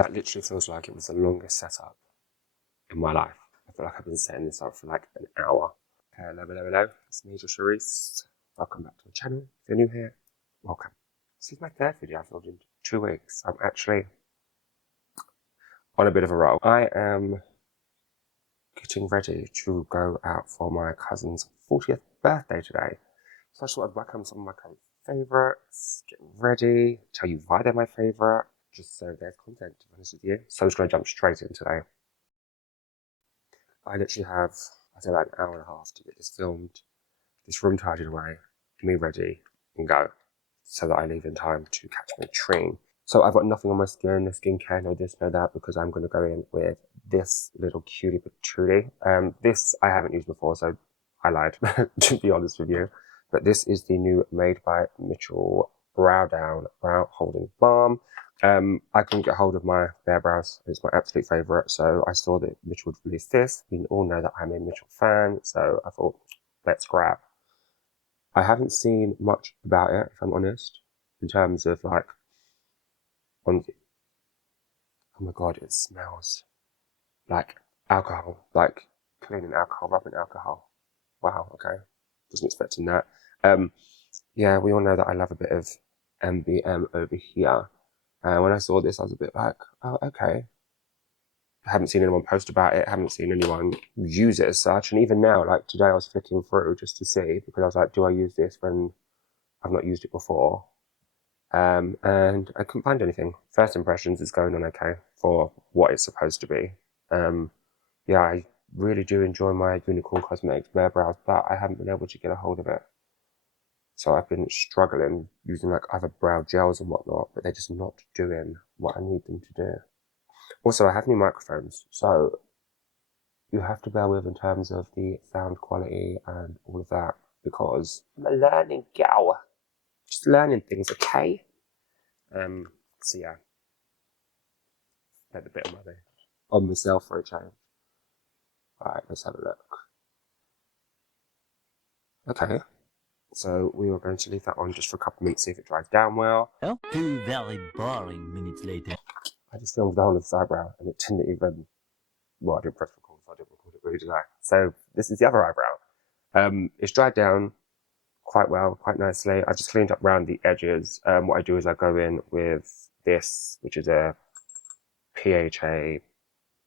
That literally feels like it was the longest setup in my life. I feel like I've been setting this up for like an hour. Hello. It's me, Joshua-Riece. Welcome back to the channel. If you're new here, welcome. This is my third video I've filmed in 2 weeks. I'm actually on a bit of a roll. I am getting ready to go out for my cousin's 40th birthday today. So I just thought I'd welcome some of my favourites, get ready, tell you why they're my favourite, just so there's content, to be honest with you. So I'm just going to jump straight in today. I literally have, I'd say about an hour and a half to get this filmed, this room tidied away, me ready, and go, so that I leave in time to catch my train. So I've got nothing on my skin, no skincare, no this, no that, because I'm going to go in with this little cutie patootie. This I haven't used before, so I lied, to be honest with you. But this is the new Made by Mitchell Brow Down Brow Holding Balm. I couldn't get hold of my Bare Brows. It's my absolute favourite, so I saw that Mitchell would release this. We all know that I'm a Mitchell fan, so I thought, let's grab. I haven't seen much about it, if I'm honest, in terms of like, oh my god, it smells like alcohol, like cleaning alcohol, rubbing alcohol. Wow, okay. Wasn't expecting that. Yeah, we all know that I love a bit of MBM over here. When I saw this, I was a bit like, oh, okay. I haven't seen anyone post about it, haven't seen anyone use it as such. And even now, like today I was flicking through just to see, because I was like, do I use this when I've not used it before? And I couldn't find anything. First impressions is going on okay for what it's supposed to be. Yeah, I really do enjoy my Unicorn Cosmetics Bare Brows, but I haven't been able to get a hold of it. So I've been struggling using like other brow gels and whatnot, but they're just not doing what I need them to do. Also, I have new microphones, so you have to bear with in terms of the sound quality and all of that, because I'm a learning gal. Just learning things, okay? So yeah. Spent a bit of money on myself for a change. Alright, let's have a look. Okay. So we were going to leave that on just for a couple of minutes, see if it dries down well. 2 very boring minutes later. I just filmed the whole of this eyebrow and it didn't even, well, I didn't press record, so I didn't record it really, did I? So this is the other eyebrow. It's dried down quite well, quite nicely. I just cleaned up around the edges. What I do is I go in with this, which is a PHA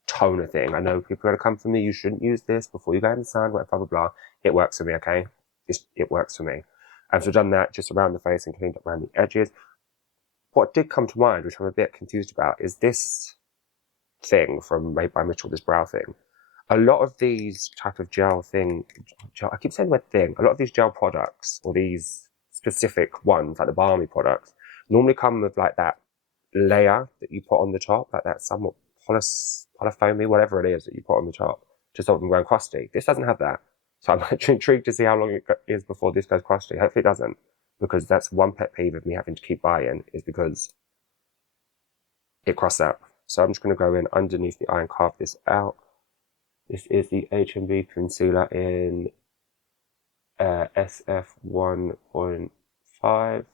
toner thing. I know people are going to come from me, you shouldn't use this before you go in the sun, blah, blah, blah. It works for me, okay? It works for me. So I've done that just around the face and cleaned up around the edges. What did come to mind, which I'm a bit confused about, is this thing from Made by Mitchell, this brow thing. A lot of these type of gel, I keep saying the word thing, a lot of these gel products, or these specific ones, like the balmy products, normally come with like that layer that you put on the top, like that somewhat polyfoamy, whatever it is that you put on the top, to stop them going crusty. This doesn't have that. So I'm actually intrigued to see how long it is before this goes crusty. Hopefully it doesn't, because that's one pet peeve of me having to keep buying, is because it crusts out. So I'm just going to go in underneath the eye and carve this out. This is the H&B concealer in SF 1.5.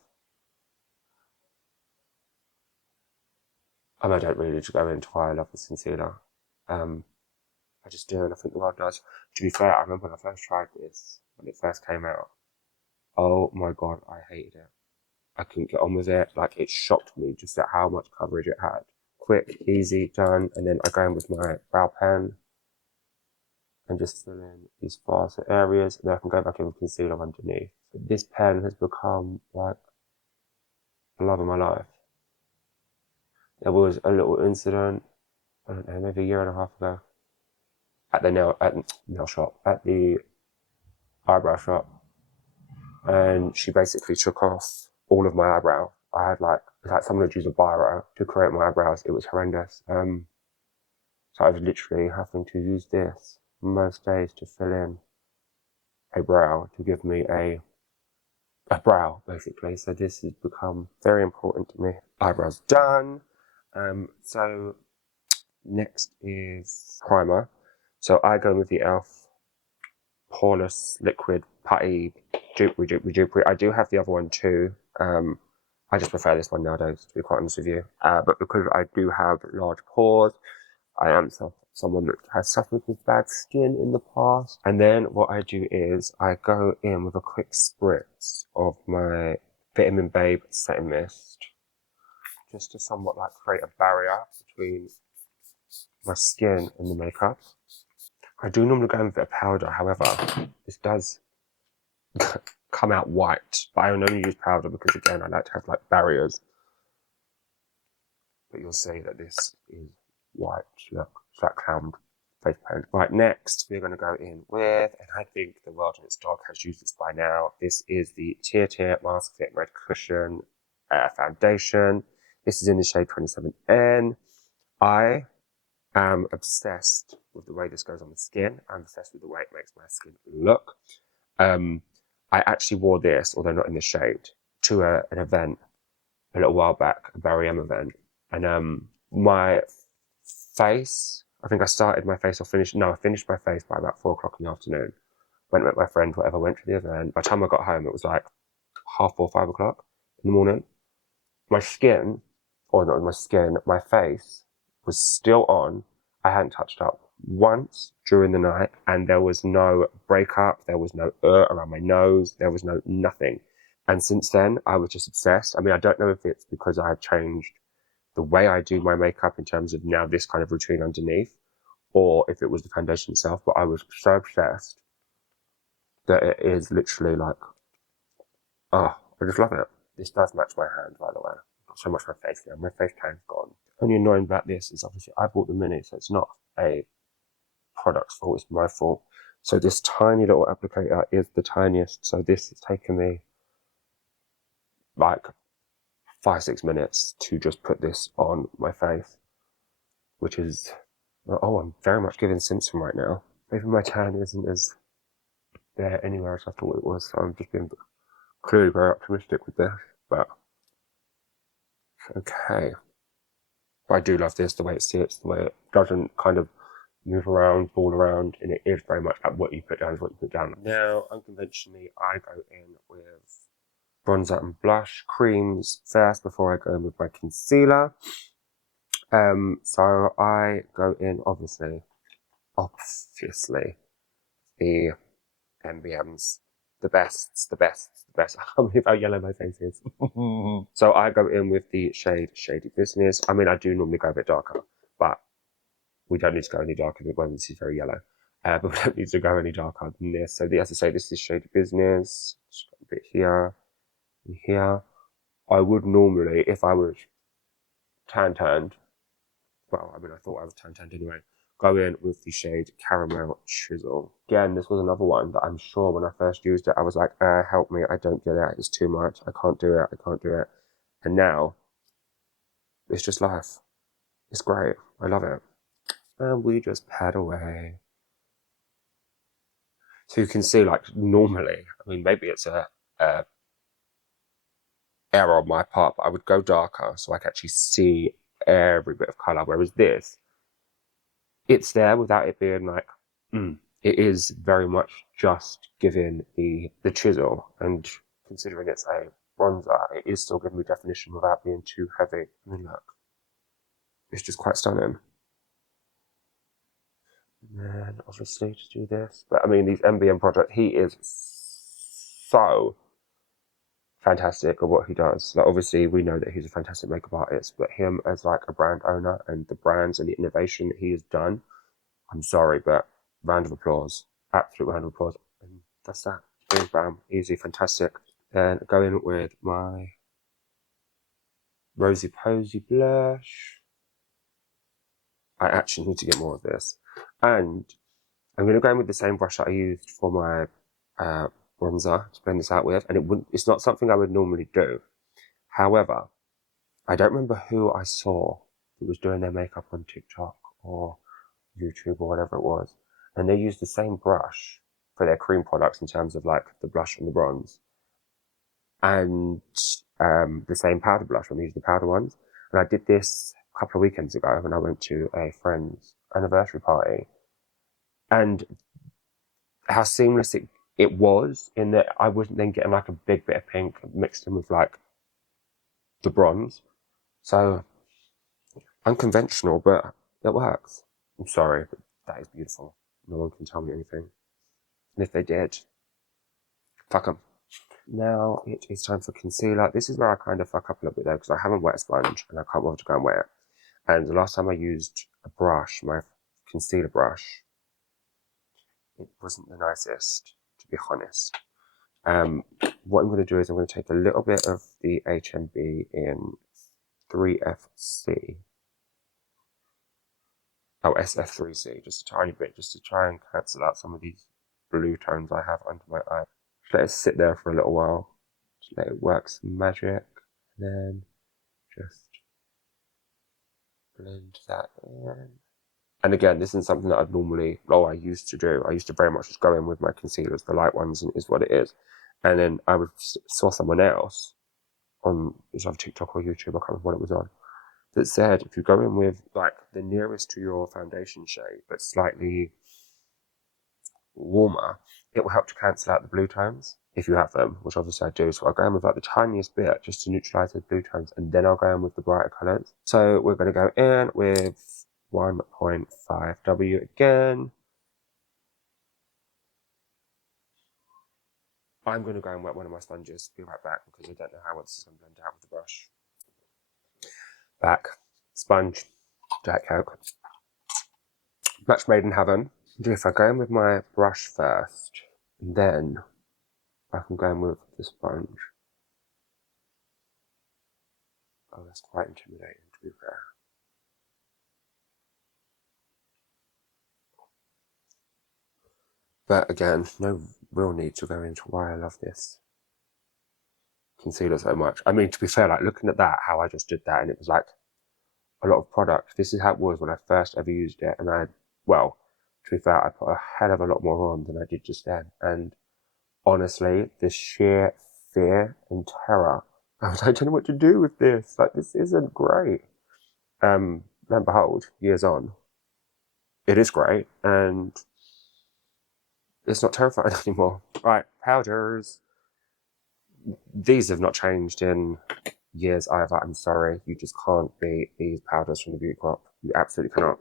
I don't really need to go into why I love this concealer. I just do, and I think the world does. To be fair, I remember when I first tried this, when it first came out. Oh my god, I hated it. I couldn't get on with it. Like, it shocked me just at how much coverage it had. Quick, easy, done. And then I go in with my brow pen and just fill in these sparser areas. And then I can go back in with concealer underneath. But this pen has become like the love of my life. There was a little incident, I don't know, maybe a year and a half ago, at the nail shop, at the eyebrow shop, and she basically took off all of my eyebrow. I had like someone had used a biro to create my eyebrows. It was horrendous. So I was literally having to use this most days to fill in a brow, to give me a brow, basically. So this has become very important to me. Eyebrows done. So next is primer. So I go with the E.L.F. Poreless Liquid Putty Dupery. I do have the other one too. I just prefer this one nowadays, to be quite honest with you. But because I do have large pores, I am someone that has suffered with bad skin in the past. And then what I do is I go in with a quick spritz of my Vitamin Babe Setting Mist, just to somewhat like create a barrier between my skin and the makeup. I do normally go in with a bit of powder, however, this does come out white, but I only use powder because, again, I like to have like barriers. But you'll see that this is white. Look, it's like clown face paint. Right, next we're going to go in with, and I think the world in its dog has used this by now. This is the TIRTIR Mask Fit Red Cushion Foundation. This is in the shade 27N. I am obsessed with the way this goes on the skin. I'm obsessed with the way it makes my skin look. I actually wore this, although not in the shade, to an event a little while back, a Barry M event. And my face, I think I started my face or finished, no, I finished my face by about 4 o'clock in the afternoon. Went with my friend, whatever, went to the event. By the time I got home, it was like 4:30, 5 o'clock in the morning. My skin, or not my skin, my face was still on. I hadn't touched up once during the night, and there was no breakup, there was no around my nose, there was no nothing. And since then, I was just obsessed. I mean, I don't know if it's because I had changed the way I do my makeup in terms of now this kind of routine underneath, or if it was the foundation itself, but I was so obsessed that it is literally like, oh, I just love it. This does match my hand, by the way. Not so much my face now. My face tan's gone. The only annoying about this is obviously I bought the mini, so it's not a product's fault, it's my fault. So this tiny little applicator is the tiniest, so this has taken me like 5-6 minutes to just put this on my face, which is, oh, I'm very much giving Simpson right now. Maybe my tan isn't as there anywhere as I thought it was, so I'm just being clearly very optimistic with this, but okay. But I do love this, the way it sits, the way it doesn't kind of move around, fall around, and it is very much like what you put down is what you put down. Now, unconventionally, I go in with bronzer and blush creams first before I go in with my concealer. So I go in, obviously, the MBMs, the best. I can't believe how yellow my face is. So I go in with the shade Shady Business. I mean, I do normally go a bit darker, but we don't need to go any darker than this is very yellow. But we don't need to go any darker than this. So as I say, this is Shady Business. Just got a bit here and here. I would normally, if I was tanned, well, I mean, I thought I was tanned anyway, go in with the shade Caramel Chisel. Again, this was another one that I'm sure when I first used it, I was like, help me, I don't get it, it's too much, I can't do it. And now, it's just life. It's great, I love it. And we just pad away. So you can see, like, normally, I mean, maybe it's a error on my part, but I would go darker so I can actually see every bit of colour, whereas this, it's there without it being like, it is very much just giving the chisel, and considering it's a bronzer, it is still giving me definition without being too heavy. I mean, look, it's just quite stunning. And then obviously to do this, but I mean, these MBM projects, he is so fantastic at what he does. Like, obviously we know that he's a fantastic makeup artist, but him as like a brand owner and the brands and the innovation that he has done, I'm sorry, but round of applause, absolute round of applause. And that's that. Boom, bam, easy, fantastic. Then go in with my Rosy Posy blush. I actually need to get more of this. And I'm going to go in with the same brush that I used for my bronzer to blend this out with. And it's not something I would normally do. However, I don't remember who I saw who was doing their makeup on TikTok or YouTube or whatever it was. And they used the same brush for their cream products in terms of like the blush and the bronze. And the same powder blush when they used the powder ones. And I did this a couple of weekends ago when I went to a friend's anniversary party. And how seamless it was in that I wasn't then getting like a big bit of pink mixed in with like the bronze. So, unconventional, but it works. I'm sorry, but that is beautiful. No one can tell me anything. And if they did, fuck them. Now it is time for concealer. This is where I kind of fuck up a little bit though, because I haven't wet a sponge and I can't bother to go and wet it. And the last time I used a brush, my concealer brush, it wasn't the nicest, to be honest. What I'm going to do is I'm going to take a little bit of the HMB in 3FC. Oh, SF3C, just a tiny bit, just to try and cancel out some of these blue tones I have under my eye. Just let it sit there for a little while. Just let it work some magic. And then just blend that in. And again, this isn't something that I'd normally, I used to do. I used to very much just go in with my concealers, the light ones, and is what it is. And then I would saw someone else on, it's either TikTok or YouTube, I can't remember what it was on, that said if you go in with like the nearest to your foundation shade, but slightly warmer, it will help to cancel out the blue tones if you have them, which obviously I do. So I'll go in with like the tiniest bit just to neutralize the blue tones, and then I'll go in with the brighter colors. So we're going to go in with 1.5W again. I'm going to go and wet one of my sponges. Be right back because I don't know how this is going to blend out with the brush. Back, sponge, Jack Coke. Match made in heaven. If I go in with my brush first, then I can go in with the sponge. Oh, that's quite intimidating, to be fair. But again, no real need to go into why I love this concealer so much. I mean, to be fair, like looking at that, how I just did that, and it was like a lot of product. This is how it was when I first ever used it, and well, to be fair, I put a hell of a lot more on than I did just then. And honestly, the sheer fear and terror, I was like, I don't know what to do with this. Like, this isn't great. Lo and behold, years on, it is great, and it's not terrifying anymore. Right, powders. These have not changed in years either. I'm sorry, you just can't beat these powders from the Beauty Crop. You absolutely cannot.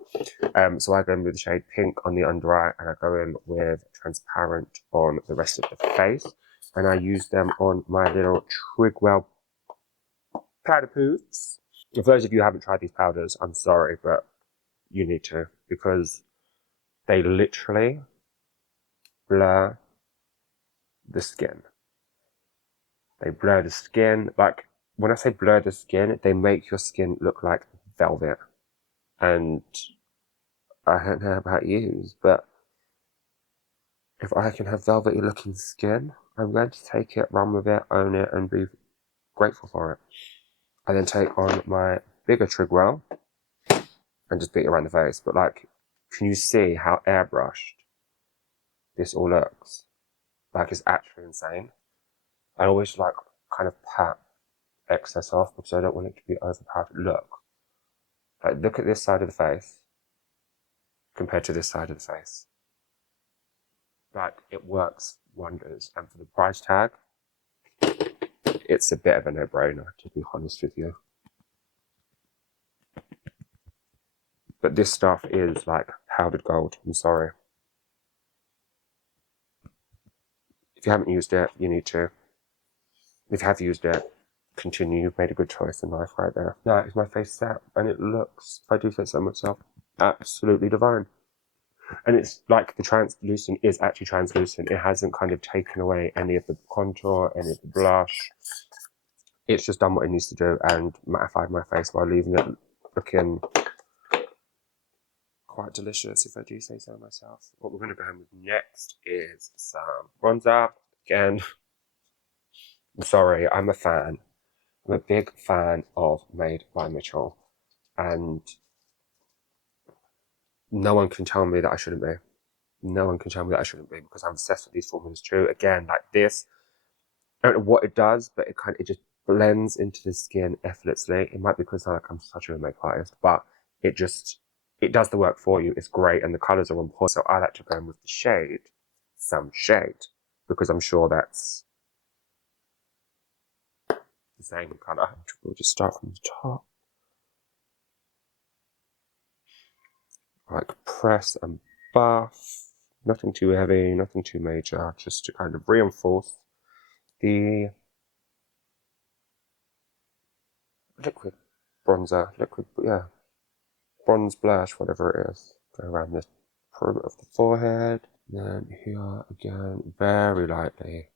So I go in with the shade Pink on the under eye, and I go in with Transparent on the rest of the face. And I use them on my little Trigwell powder poofs. For those of you who haven't tried these powders, I'm sorry, but you need to, because they literally blur the skin. They blur the skin. Like, when I say blur the skin, they make your skin look like velvet. And I don't know about you, but if I can have velvety looking skin, I'm going to take it, run with it, own it, and be grateful for it. I then take on my bigger Trigwell and just beat it around the face. But like, can you see how airbrushed this all looks? Like, it's actually insane. I always like kind of pat excess off because I don't want it to be overpowered. Look at this side of the face compared to this side of the face. Like, it works wonders. And for the price tag, it's a bit of a no-brainer, to be honest with you. But this stuff is like powdered gold. I'm sorry. If you haven't used it, you need to. If you have used it, continue. You've made a good choice in life right there. Now, is my face set? And it looks, if I do say so myself, absolutely divine. And it's like the translucent is actually translucent. It hasn't kind of taken away any of the contour, any of the blush. It's just done what it needs to do and mattified my face while leaving it looking quite delicious, if I do say so myself. What we're going to go home with next is some bronzer. Again, I'm sorry, I'm a fan. I'm a big fan of Made by Mitchell. And no one can tell me that I shouldn't be. No one can tell me that I shouldn't be because I'm obsessed with these formulas too. Again, like this, I don't know what it does, but it just blends into the skin effortlessly. It might be because I'm such a makeup artist, but it does the work for you. It's great, and the colours are on point. So I like to go in with the shade, some shade, because I'm sure that's the same colour. We'll just start from the top. Like press and buff. Nothing too heavy, nothing too major, just to kind of reinforce the liquid bronzer, bronze blush, whatever it is. Go around the perimeter of the forehead. Then here again, very lightly.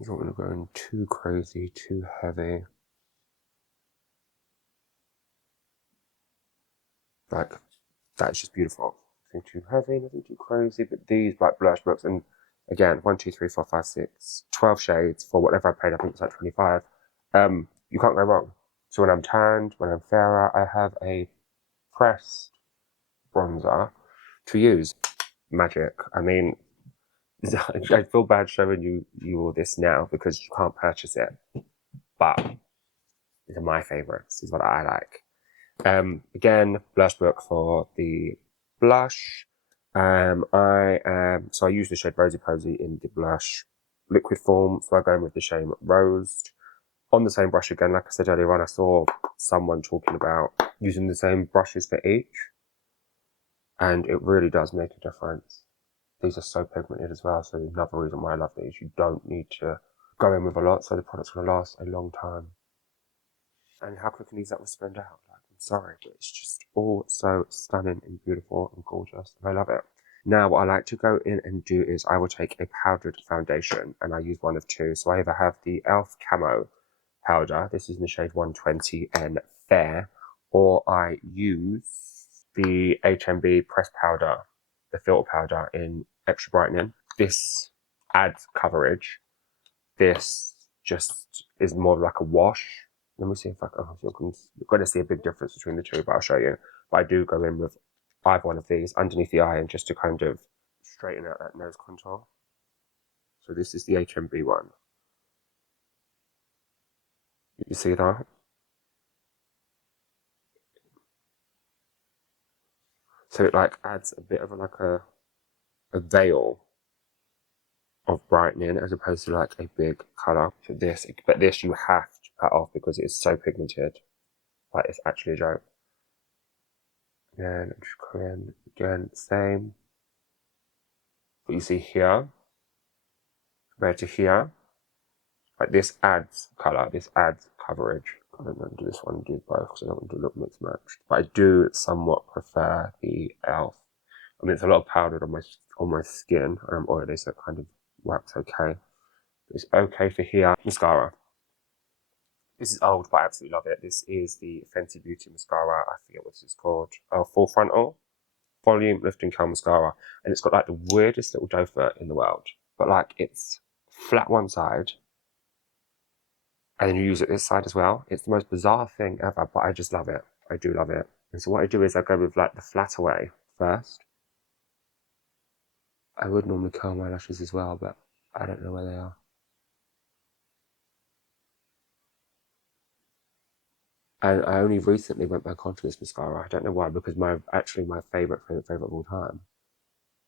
You don't want to go in too crazy, too heavy. Like, that's just beautiful. Nothing too heavy, nothing too crazy, but these black blush books, and again, 1, 2, 3, 4, 5, 6, 12 shades for whatever I paid, I think it's like 25. You can't go wrong. So when I'm tanned, when I'm fairer, I have a pressed bronzer to use. Magic. I mean, I feel bad showing you all this now because you can't purchase it, but these are my favourites. This is what I like. Again, blush book for the blush. So I use the shade Rosy Posy in the blush liquid form, so I go in with the shade Rose. On the same brush again, like I said earlier on, I saw someone talking about using the same brushes for each, and it really does make a difference. These are so pigmented as well, so another reason why I love these. You don't need to go in with a lot, so the product's going to last a long time. And how quickly these that will spend out? Like, I'm sorry, but it's just all so stunning and beautiful and gorgeous, and I love it. Now, what I like to go in and do is I will take a powdered foundation, and I use one of two. So I either have the E.L.F. Camo powder, this is in the shade 120 and Fair, or I use the HMB pressed powder, the filter powder in Extra Brightening. This adds coverage. This just is more like a wash. Let me see if I can, you're going to see a big difference between the two, but I'll show you. But I do go in with either one of these underneath the eye and just to kind of straighten out that nose contour. So this is the HMB one. You see that? So it like adds a bit of a veil of brightening as opposed to like a big colour. So this, but this you have to cut off because it is so pigmented. Like it's actually a joke. Again, just come in again, same. But you see here, compared to here, like this adds colour, this adds coverage. I don't want to do this one, do both because I don't want to look mixed matched. But I do somewhat prefer the E.L.F. I mean, it's a lot of powder on my skin. I'm oily, so it kind of works okay. It's okay for here. Mascara. This is old, but I absolutely love it. This is the Fenty Beauty mascara. I forget what this is called. Full Frontal Volume Lifting Curl Mascara, and it's got like the weirdest little doe foot in the world. But like it's flat one side, and then you use it this side as well. It's the most bizarre thing ever, but I just love it. I do love it. And so what I do is I go with like the flatter way first. I would normally curl my lashes as well, but I don't know where they are. And I only recently went back onto this mascara. I don't know why, because my favourite of all time.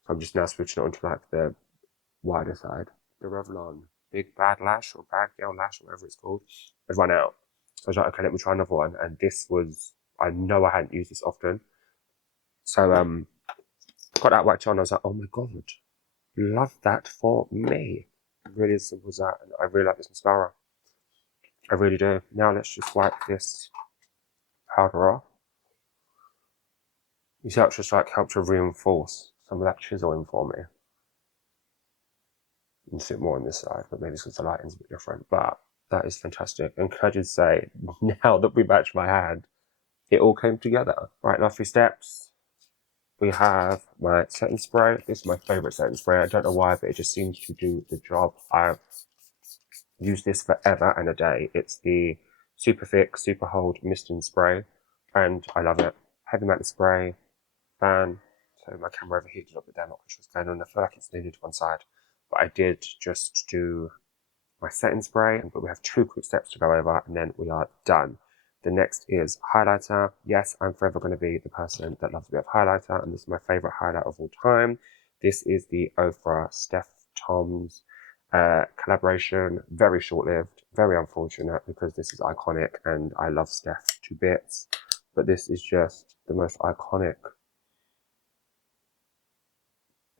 So I'm just now switching it onto like the wider side. The Revlon Big Bad Lash or Bad Girl Lash, or whatever it's called, had run out. So I was like, okay, let me try another one. And this was, I know I hadn't used this often. So got that whacked on. I was like, oh my god, love that for me. Really as simple as that. And I really like this mascara. I really do. Now let's just wipe this powder off. You see how it's just like helped to reinforce some of that chiseling for me. You can see it more on this side, but maybe because the lighting's a bit different. But that is fantastic. And can I just say, now that we matched my hand, it all came together. Right, last few steps. We have my setting spray. This is my favourite setting spray. I don't know why, but it just seems to do the job. I've used this forever and a day. It's the Super Thick, Super Hold Misting Spray, and I love it. Heavy metal spray, fan. So my camera overheated up, but then not much was going on. I feel like it's leaning to one side. But I did just do my setting spray, but we have 2 quick steps to go over, and then we are done. The next is highlighter. Yes, I'm forever going to be the person that loves a bit of highlighter, and this is my favourite highlight of all time. This is the Ofra Steph Tom's collaboration, very short-lived, very unfortunate because this is iconic and I love Steph to bits. But this is just the most iconic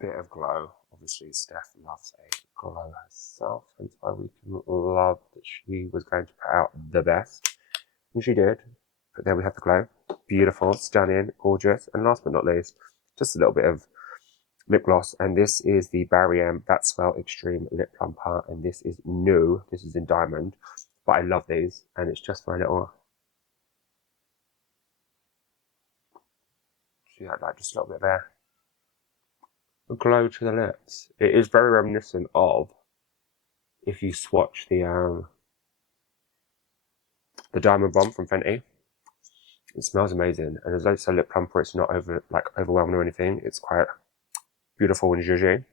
bit of glow. Obviously, Steph loves a glow herself, hence why we can love that she was going to put out the best. And she did. But there we have the glow. Beautiful, stunning, gorgeous. And last but not least, just a little bit of lip gloss. And this is the Barry M That Swell Extreme Lip Plumper. And this is new. This is in diamond. But I love these. And it's just for a little... See that, like, just a little bit there. A glow to the lips. It is very reminiscent of, if you swatch the Diamond Bomb from Fenty. It smells amazing, and as I say, lip plumper, it's not overwhelming or anything. It's quite beautiful and zhuzhy.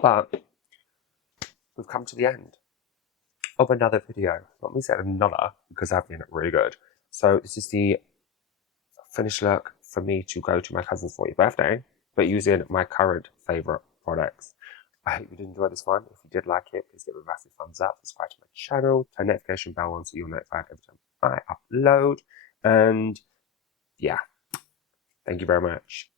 But we've come to the end of another video. Not me saying another, because I've been really good. So this is the finished look for me to go to my cousin's 40th birthday, but using my current favourite products. I hope you did enjoy this one. If you did like it, please give it a massive thumbs up, subscribe to my channel, turn notification bell on so you're notified every time I upload. And yeah, thank you very much.